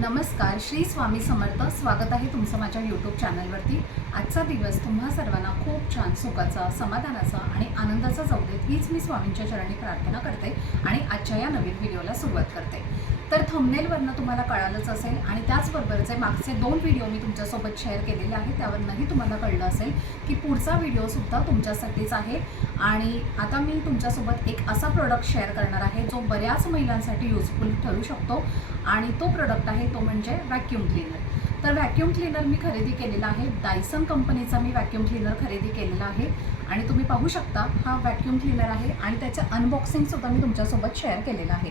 नमस्कार, श्री स्वामी समर्थ. स्वागत आहे तुमचं माझ्या यूट्यूब चॅनलवरती. आजचा दिवस तुम्हा सर्वांना खूप छान सुखाचा, समाधानाचा आणि आनंदाचा जाऊ देत हीच मी स्वामींच्या चरणी प्रार्थना करते आणि आजच्या या नवीन व्हिडिओला सुरुवात करते. तर थंबनेलवरनं तुम्हाला कळालंच असेल आणि त्याचबरोबरचे मागचे 2 व्हिडिओ मी तुमच्यासोबत शेअर केलेले आहेत, त्यावरनंही तुम्हाला कळलं असेल की पुढचा व्हिडिओसुद्धा तुमच्यासाठीच आहे. आणि आता मी तुमच्यासोबत एक असा प्रोडक्ट शेअर करणार आहे जो बऱ्याच महिलांसाठी यूजफुल ठरू शकतो आणि तो प्रोडक्ट आहे तो म्हणजे व्हॅक्यूम क्लीनर. तर व्हॅक्यूम क्लीनर मी खरेदी केलेला आहे. डायसन कंपनीचा मी व्हॅक्यूम क्लीनर खरेदी केलेला आहे आणि तुम्ही पाहू शकता हा व्हॅक्यूम क्लीनर आहे आणि त्याचं अनबॉक्सिंगसुद्धा मी तुमच्यासोबत शेअर केलेलं आहे.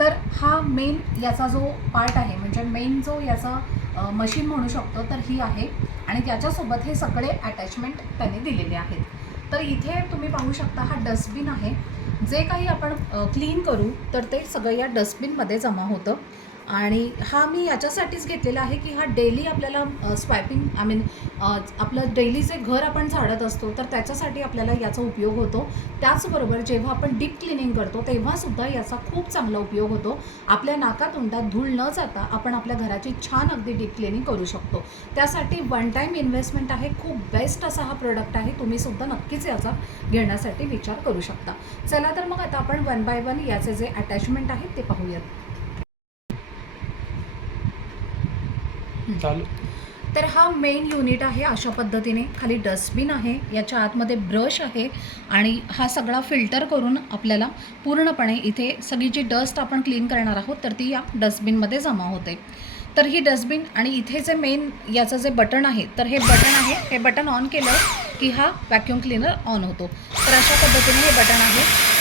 तर हा मेन याचा जो पार्ट आहे म्हणजे मेन जो याचा मशीन म्हणू शकतो तर ही आहे आणि त्याच्यासोबत हे सगळे अटॅचमेंट त्यांनी दिलेले आहेत. तर इथे तुम्ही पाहू शकता हा डस्टबिन आहे. जे काही आपण क्लीन करू तर ते सगळं या डस्टबिनमध्ये जमा होतं आणि हा मी याच्यासाठीच घेतलेला आहे की हा डेली आपल्याला स्वॅपिंग आपलं डेली जे घर आपण झाडत असतो तर त्याच्यासाठी आपल्याला याचा उपयोग होतो. त्याचबरोबर जेव्हा आपण डीप क्लिनिंग करतो तेव्हासुद्धा याचा खूप चांगला उपयोग होतो. आपल्या नाकातोंडात धूळ न जाता आपण आपल्या घराची छान अगदी डीप क्लिनिंग करू शकतो. त्यासाठी वन टाईम इन्व्हेस्टमेंट आहे. खूप बेस्ट असा हा प्रोडक्ट आहे. तुम्हीसुद्धा नक्कीच याचा घेण्यासाठी विचार करू शकता. चला तर मग आता आपण 1 बाय 1 याचे जे अटॅचमेंट आहेत ते पाहूयात. तर हा मेन युनिट आहे. अशा पद्धतीने खाली डस्टबिन आहे, याच्या आतमध्ये ब्रश आहे आणि हा सगळा फिल्टर करून आपल्याला पूर्णपणे इथे सगळी जी डस्ट आपण क्लीन करणार आहोत तर ती या डस्टबिनमध्ये जमा होते. तर ही डस्टबिन आणि इथे जे मेन याचं जे बटन आहे तर हे बटन आहे. हे बटन ऑन केलं की हा व्हॅक्यूम क्लीनर ऑन होतो. तर अशा पद्धतीने हे बटन आहे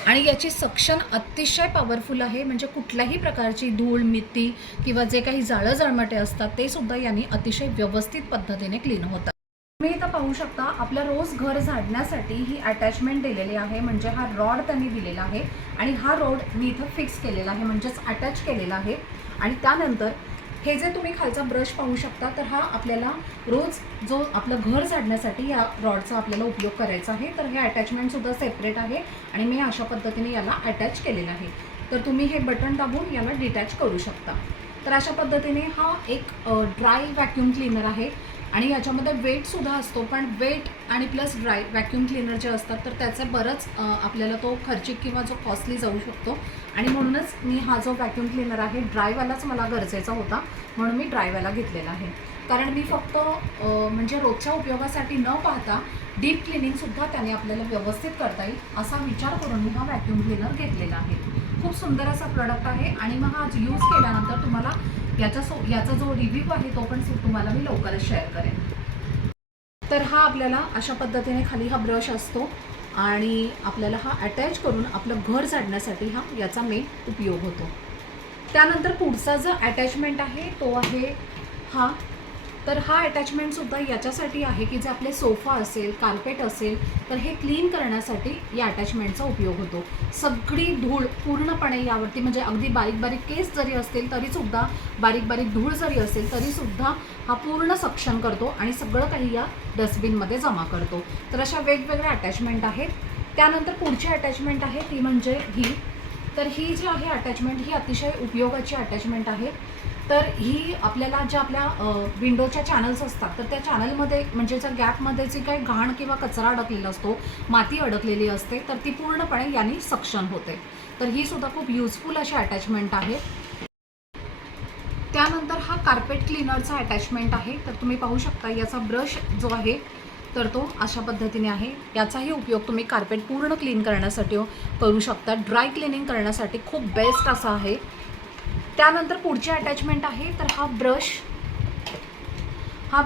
आणि याची सक्शन अतिशय पॉवरफुल आहे. म्हणजे कुठल्याही प्रकारची धूळ, मिट्टी किंवा जे काही जाळं जळमटे असतात ते सुद्धा यांनी अतिशय व्यवस्थित पद्धतीने क्लीन होतात. तुम्ही इथं पाहू शकता आपलं रोज घर झाडण्यासाठी ही अटॅचमेंट दिलेली आहे. म्हणजे हा रॉड त्यांनी दिलेला आहे आणि हा रॉड मी इथं फिक्स केलेला आहे म्हणजेच अटॅच केलेला आहे. आणि त्यानंतर हे जे तुम्ही खालचा ब्रश पाहू शकता तर हा आपल्याला रोज जो आपलं घर झाडण्यासाठी या रॉडचा आपल्याला उपयोग करायचा आहे. तर हे अटॅचमेंटसुद्धा सेपरेट आहे आणि मी अशा पद्धतीने याला अटॅच केलेलं आहे. तर तुम्ही हे बटन दाबून याला डिटॅच करू शकता. तर अशा पद्धतीने हा एक ड्राय व्हॅक्यूम क्लीनर आहे आणि याच्यामध्ये वेटसुद्धा असतो. पण वेट आणि प्लस ड्राय व्हॅक्यूम क्लीनर जे असतात तर त्याचे बरंच आपल्याला तो खर्चिक किंवा जो कॉस्टली जाऊ शकतो आणि म्हणूनच मी हा जो व्हॅक्यूम क्लीनर आहे ड्रायवालाच मला गरजेचा होता म्हणून मी ड्रायवाला घेतलेला आहे. कारण मी फक्त म्हणजे रोजच्या उपयोगासाठी न पाहता डीप क्लिनिंगसुद्धा त्याने आपल्याला व्यवस्थित करता येईल असा विचार करून मी हा व्हॅक्यूम क्लीनर घेतलेला आहे. खूप सुंदर असा प्रोडक्ट आहे आणि मग हा यूज केल्यानंतर तुम्हाला याचा जो रिव्ह्यू आहे तो पण तुम्हाला मी लवकरच शेअर करेन. तर हा आपल्याला अशा पद्धतीने खाली हा ब्रश असतो आणि आपल्याला हा अटॅच करून आपलं घर झाडण्यासाठी याचा मेन उपयोग होतो. त्यानंतर पुढचा जो अटॅचमेंट आहे तो आहे हा. तर हा अटॅचमेंटसुद्धा याच्यासाठी आहे की जे आपले सोफा असेल, कार्पेट असेल तर हे क्लीन करण्यासाठी या अटॅचमेंटचा उपयोग होतो. सगळी धूळ पूर्णपणे यावरती म्हणजे अगदी बारीक बारीक केस जरी असतील तरीसुद्धा, बारीक बारीक धूळ जरी असेल तरीसुद्धा हा पूर्ण सक्शन करतो आणि सगळं काही या डस्टबिनमध्ये जमा करतो. तर अशा वेगवेगळ्या अटॅचमेंट आहेत. त्यानंतर पुढची अटॅचमेंट आहे ती म्हणजे ही. तर ही जी आहे अटॅचमेंट ही अतिशय उपयोगाची अटॅचमेंट आहे. तर ही आपल्याला ज्या आपल्या विंडोच्या चॅनल्स असतात तर त्या चॅनलमध्ये म्हणजे ज्या गॅपमध्ये जी काही घाण किंवा कचरा अडकलेला असतो, माती अडकलेली असते तर ती पूर्णपणे यांनी सक्शन होते. तर ही सुद्धा खूप युजफुल अशी अटॅचमेंट आहे. त्यानंतर हा कार्पेट क्लीनरचा अटॅचमेंट आहे. तर तुम्ही पाहू शकता याचा ब्रश जो आहे तर तो अशा पद्धतीने आहे. याचाही उपयोग तुम्ही कार्पेट पूर्ण क्लीन करण्यासाठी करू शकता. ड्राय क्लिनिंग करण्यासाठी खूप बेस्ट असा आहे. त्यानंतर पुढची अटॅचमेंट आहे तर हा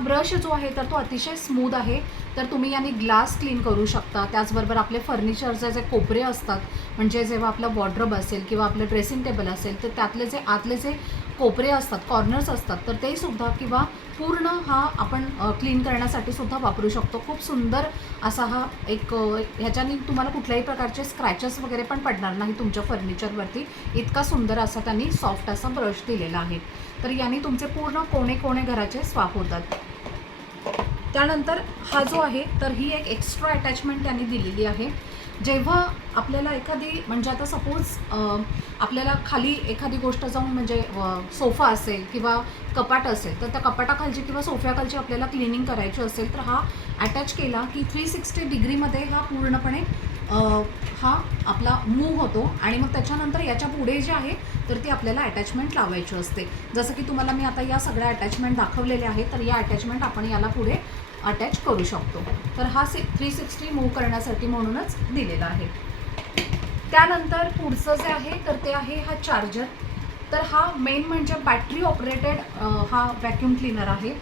ब्रश जो आहे तर तो अतिशय स्मूथ आहे. तर तुम्ही याने ग्लास क्लीन करू शकता. त्याचबरोबर आपले फर्निचरचे जे कोपरे असतात म्हणजे जेव्हा आपलं वॉर्डरोब असेल किंवा आपलं ड्रेसिंग टेबल असेल तर त्यातले जे आतले जे कोपरे असतात, कॉर्नर्स असतात तर ते सुद्धा किंवा पूर्ण हा आपण क्लीन करण्यासाठी सुद्धा वापरू शकतो. खूप सुंदर असा हा एक ह्याच्याने तुम्हाला कुठल्याही प्रकारचे स्क्रॅचेस वगैरे पण पडणार नाही तुमच्या फर्निचरवरती. इतका सुंदर असा त्यांनी सॉफ्ट असा ब्रश दिलेला आहे. तर याने तुमचे पूर्ण कोणे कोणे घराचे स्वाप होतात. त्यानंतर हा जो आहे तर ही एक एक्स्ट्रा अटॅचमेंट त्यांनी दिलेली आहे जेव्हा आपल्याला एखादी म्हणजे आता सपोज आपल्याला खाली एखादी गोष्ट जाऊन म्हणजे सोफा असेल किंवा कपाट असेल तर त्या कपाटाखालची किंवा सोफ्याखालची आपल्याला क्लिनिंग करायची असेल तर हा अटॅच केला की 360 डिग्रीमध्ये हा पूर्णपणे हा आपला मूव्ह होतो आणि मग त्याच्यानंतर याच्या पुढे जे आहे तर ती आपल्याला अटॅचमेंट लावायची असते. जसं की तुम्हाला मी आता या सगळ्या अटॅचमेंट दाखवलेल्या आहेत तर या अटॅचमेंट आपण याला पुढे अटॅच करू शकतो. तर हा 360 मूव्ह करण्यासाठी म्हणूनच दिलेला आहे. त्यानंतर पुढचं जे आहे तर ते आहे हा चार्जर. तर हा मेन म्हणजे बॅटरी ऑपरेटेड हा व्हॅक्यूम क्लीनर आहे.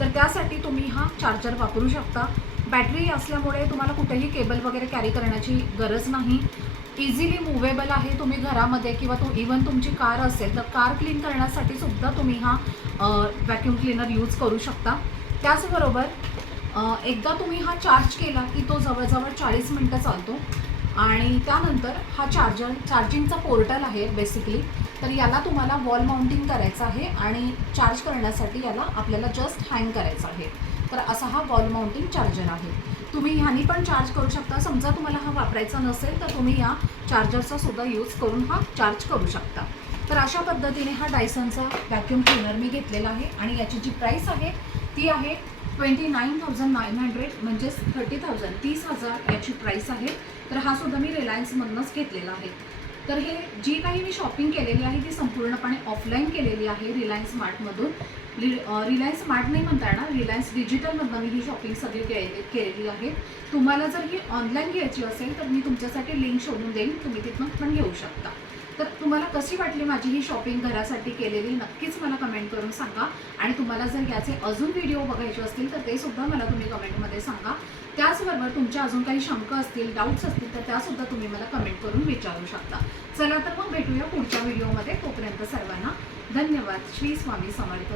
तर त्यासाठी तुम्ही हा चार्जर वापरू शकता. बॅटरी असल्यामुळे तुम्हाला कुठेही केबल वगैरे कॅरी करण्याची गरज नाही. इझिली मुव्हेबल आहे. तुम्ही घरामध्ये किंवा इवन तुमची कार असेल तर कार क्लीन करण्यासाठी सुद्धा तुम्ही हा व्हॅक्यूम क्लीनर यूज करू शकता. त्याचबरोबर एकदा तुम्ही हा चार्ज केला की तो जवळजवळ 40 मिनटं चालतो आणि त्यानंतर हा चार्जिंगचा पोर्टल आहे बेसिकली. तर याला तुम्हाला वॉल माउंटिंग करायचं आहे आणि चार्ज करण्यासाठी याला आपल्याला जस्ट हँग करायचं आहे. तर असा हा वॉल माउंटिंग चार्जर आहे. तुम्ही ह्यानी पण चार्ज करू शकता. समजा तुम्हाला हा वापरायचा नसेल तर तुम्ही या चार्जरचा सुद्धा यूज करून हा चार्ज करू शकता. तर अशा पद्धतीने हा डायसनचा व्हॅक्यूम क्लीनर मी घेतलेला आहे आणि याची जी प्राईस आहे ती आहे 29,900 म्हणजेच 30,000 याची प्राईस आहे. तर हा सुद्धा मी रिलायन्समधूनच घेतलेला आहे. तर हे जी काही मी शॉपिंग केलेली आहे ती संपूर्णपणे ऑफलाईन केलेली आहे रिलायन्स स्मार्टमधून. रिलायन्स स्मार्ट नाही म्हणता येणार, रिलायन्स डिजिटलमधून मी ही शॉपिंग सगळी केलेली आहे. तुम्हाला जर ही ऑनलाईन घ्यायची असेल तर मी तुमच्यासाठी लिंक शोधून देईन, तुम्ही तिथून पण घेऊ शकता. तर तुम्हाला कशी वाटली माझी ही शॉपिंग घरासाठी केलेली नक्कीच मला कमेंट करून सांगा. आणि तुम्हाला जर याचे अजून व्हिडिओ बघायचे असतील तर ते सुद्धा मला तुम्ही कमेंटमध्ये सांगा. त्याचबरोबर तुमच्या अजून काही शंका असतील, डाऊट्स असतील तर त्यासुद्धा तुम्ही मला कमेंट करून विचारू शकता. चला तर मग भेटूया पुढच्या व्हिडिओमध्ये. तोपर्यंत सर्वांना धन्यवाद. श्री स्वामी समर्थ.